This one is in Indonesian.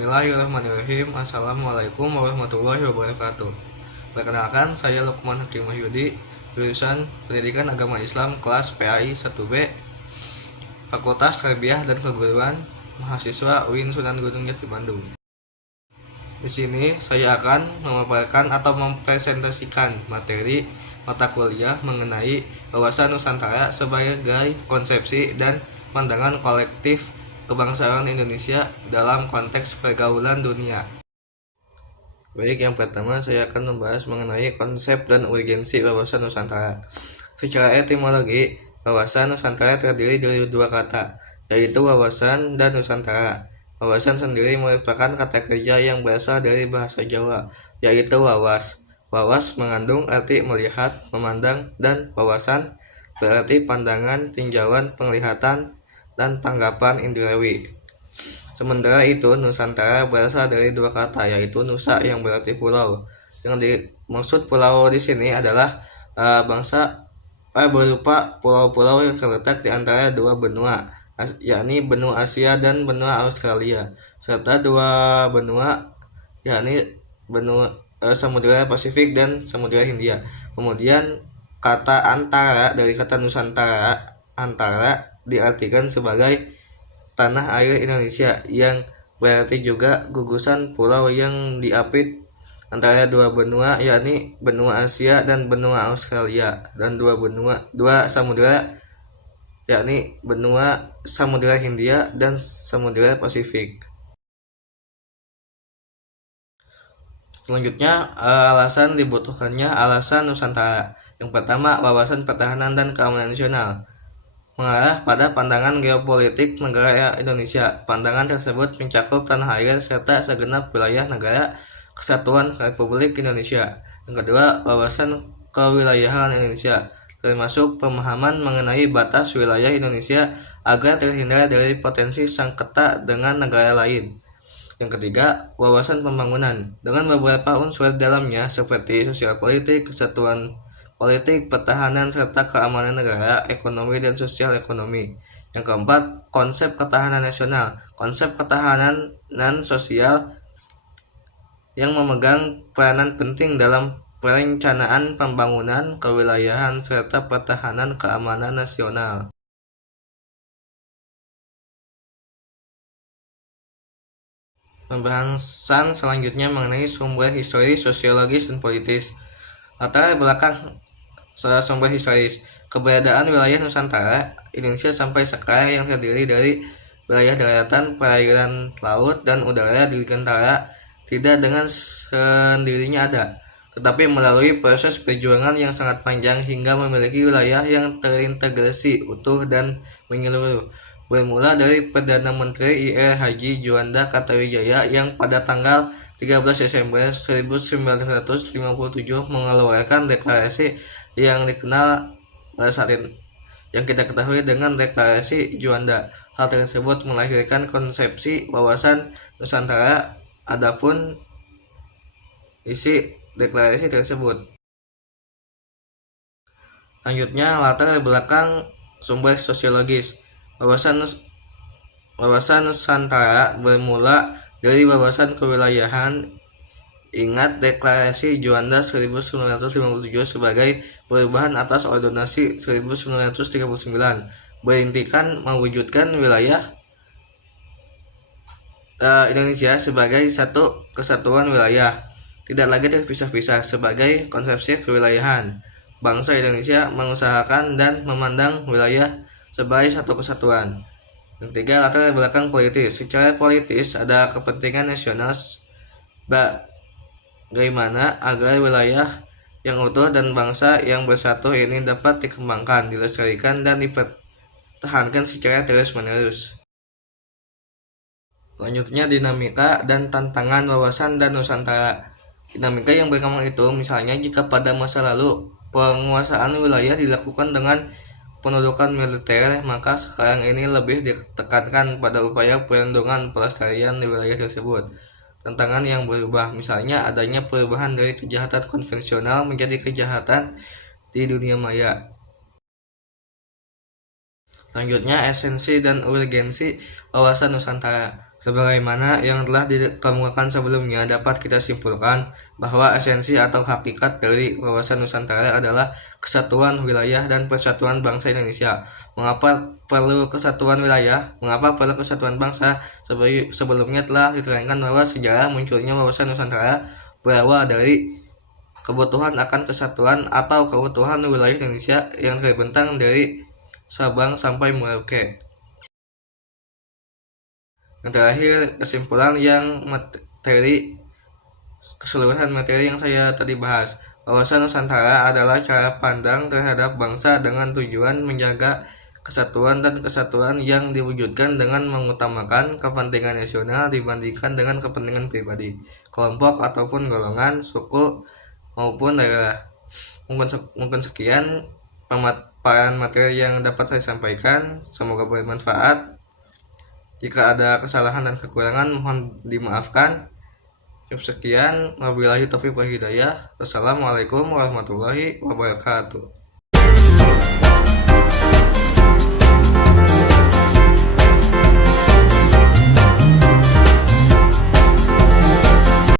Bismillahirrahmanirrahim. Assalamualaikum warahmatullahi wabarakatuh. Perkenalkan, saya Lukman Hakim Wahyudi, jurusan Pendidikan Agama Islam kelas PAI 1B, Fakultas Tarbiyah dan Keguruan, mahasiswa UIN Sunan Gunung Jati Bandung. Di sini saya akan memaparkan atau mempresentasikan materi mata kuliah mengenai wawasan Nusantara sebagai konsepsi dan pandangan kolektif kebangsaan Indonesia dalam konteks pergaulan dunia. Baik, yang pertama saya akan membahas mengenai konsep dan urgensi wawasan Nusantara. Secara etimologi, wawasan Nusantara terdiri dari dua kata, yaitu wawasan dan Nusantara. Wawasan sendiri merupakan kata kerja yang berasal dari bahasa Jawa, yaitu wawas. Wawas mengandung arti melihat, memandang, dan wawasan berarti pandangan, tinjauan, penglihatan, dan tanggapan indrawi. Sementara itu, Nusantara berasal dari dua kata, yaitu Nusa yang berarti pulau. Yang dimaksud pulau di sini adalah bangsa berupa pulau-pulau yang terletak di antara dua benua, yakni benua Asia dan benua Australia, serta dua benua, yakni benua Samudra Pasifik dan Samudra Hindia. Kemudian kata antara dari kata Nusantara, antara diartikan sebagai tanah air Indonesia, yang berarti juga gugusan pulau yang diapit antara dua benua, yakni benua Asia dan benua Australia, dan dua samudra, yakni benua Samudra Hindia dan Samudra Pasifik. Selanjutnya, alasan dibutuhkannya alasan Nusantara. Yang pertama, wawasan pertahanan dan keamanan nasional, mengarah pada pandangan geopolitik negara Indonesia. Pandangan tersebut mencakup tanah air serta segenap wilayah negara Kesatuan Republik Indonesia. Yang kedua, wawasan kewilayahan Indonesia, termasuk pemahaman mengenai batas wilayah Indonesia agar terhindar dari potensi sengketa dengan negara lain. Yang ketiga, wawasan pembangunan, dengan beberapa unsur dalamnya seperti sosial politik, kesatuan politik, pertahanan, serta keamanan negara, ekonomi, dan sosial ekonomi. Yang keempat, konsep ketahanan nasional, konsep ketahanan sosial yang memegang peranan penting dalam perencanaan pembangunan, kewilayahan, serta pertahanan keamanan nasional. Pembahasan selanjutnya mengenai sumber historis, sosiologis, dan politis. Latar belakang sumber historis, keberadaan wilayah Nusantara Indonesia sampai sekarang yang terdiri dari wilayah daratan, perairan, laut, dan udara dirgantara tidak dengan sendirinya ada, tetapi melalui proses perjuangan yang sangat panjang hingga memiliki wilayah yang terintegrasi, utuh, dan menyeluruh. Bermula dari Perdana Menteri Ir Haji Juanda Kartawijaya yang pada tanggal 13 Desember 1957 mengeluarkan deklarasi yang dikenal pada saat ini, yang kita ketahui dengan Deklarasi Juanda. Hal tersebut melahirkan konsepsi wawasan Nusantara. Adapun isi deklarasi tersebut. Selanjutnya, latar belakang sumber sosiologis. Wawasan Nusantara bermula dari wawasan kewilayahan. Ingat Deklarasi Juanda 1957 sebagai perubahan atas Ordonansi 1939, berintikan mewujudkan wilayah Indonesia sebagai satu kesatuan wilayah, tidak lagi terpisah-pisah. Sebagai konsepsi kewilayahan, bangsa Indonesia mengusahakan dan memandang wilayah sebagai satu kesatuan. Yang ketiga, latar belakang politis. Secara politis, ada kepentingan nasional bagaimana agar wilayah yang utuh dan bangsa yang bersatu ini dapat dikembangkan, dilestarikan, dan dipertahankan secara terus-menerus. Selanjutnya, dinamika dan tantangan wawasan dan Nusantara. Dinamika yang berkembang itu, misalnya jika pada masa lalu penguasaan wilayah dilakukan dengan pendudukan militer, maka sekarang ini lebih ditekankan pada upaya perlindungan pelestarian di wilayah tersebut. Tantangan yang berubah, misalnya adanya perubahan dari kejahatan konvensional menjadi kejahatan di dunia maya. Selanjutnya, esensi dan urgensi wawasan Nusantara. Sebagaimana yang telah dikemukakan sebelumnya, dapat kita simpulkan bahwa esensi atau hakikat dari wawasan Nusantara adalah kesatuan wilayah dan persatuan bangsa Indonesia. Mengapa perlu kesatuan wilayah? Mengapa perlu kesatuan bangsa? Sebelumnya telah diterangkan bahwa sejarah munculnya wawasan Nusantara berawal dari kebutuhan akan kesatuan atau keutuhan wilayah Indonesia yang terbentang dari Sabang sampai Merauke. Yang terakhir, kesimpulan yang keseluruhan materi yang saya tadi bahas. Wawasan Nusantara adalah cara pandang terhadap bangsa dengan tujuan menjaga kesatuan dan kesatuan yang diwujudkan dengan mengutamakan kepentingan nasional dibandingkan dengan kepentingan pribadi, kelompok ataupun golongan, suku maupun daerah. Mungkin sekian pemaparan materi yang dapat saya sampaikan. Semoga bermanfaat. Jika ada kesalahan dan kekurangan mohon dimaafkan. Sekian, wabillahi taufiq wal hidayah. Wassalamualaikum warahmatullahi wabarakatuh.